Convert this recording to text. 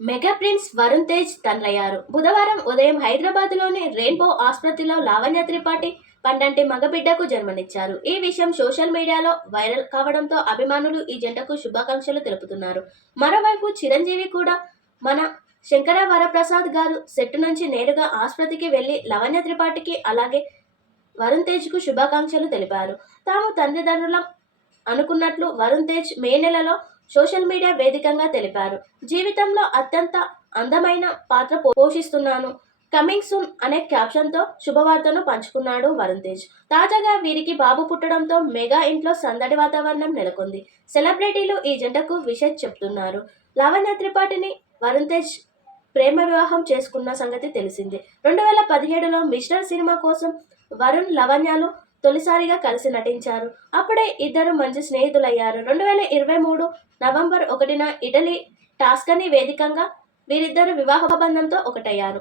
Mega prince Varun Tej తండ్రయ్యారు బుధవారం ఉదయం హైదరాబాద్లోని రెయిన్బో ఆసుపత్రిలో లావణ్య త్రిపాఠి పండంటి మగబిడ్డకు జన్మనిచ్చారు. ఈ విషయం సోషల్ మీడియాలో వైరల్ కావడంతో అభిమానులు ఈ జంటకు శుభాకాంక్షలు తెలుపుతున్నారు. మరోవైపు చిరంజీవి కూడా మన శంకర వరప్రసాద్ గారు సెట్ నుంచి నేరుగా ఆసుపత్రికి వెళ్ళి లవణ్య త్రిపాఠికి అలాగే వరుణ్ తేజ్కు శుభాకాంక్షలు తెలిపారు. తాము తండ్రిదండ్రులం అనుకున్నట్లు వరుణ్ తేజ్ మే నెలలో సోషల్ మీడియా వేదికగా తెలిపారు. జీవితంలో అత్యంత అందమైన పాత్ర పోషిస్తున్నాను. కమింగ్ సూన్ అనే క్యాప్షన్తో శుభవార్తను పంచుకున్నాడు వరుణ్ తేజ్. తాజాగా వీరికి బాబు పుట్టడంతో మెగా ఇంట్లో సందడి వాతావరణం నెలకొంది. సెలబ్రిటీలు ఈ జంటకు విషెస్ చెప్తున్నారు. లావణ్య త్రిపాఠిని వరుణ్ తేజ్ ప్రేమ వివాహం చేసుకున్న సంగతి తెలిసింది. రెండు వేల పదిహేడులో మిస్టర్ సినిమా కోసం వరుణ్ లవణ్యాలు తొలిసారిగా కలిసి నటించారు. అప్పుడే ఇద్దరు మంచి స్నేహితులయ్యారు. రెండు వేల ఇరవై మూడు నవంబర్ ఒకటిన ఇటలీ టాస్కనీ వేదికగా వీరిద్దరు వివాహ బంధంతో ఒకటయ్యారు.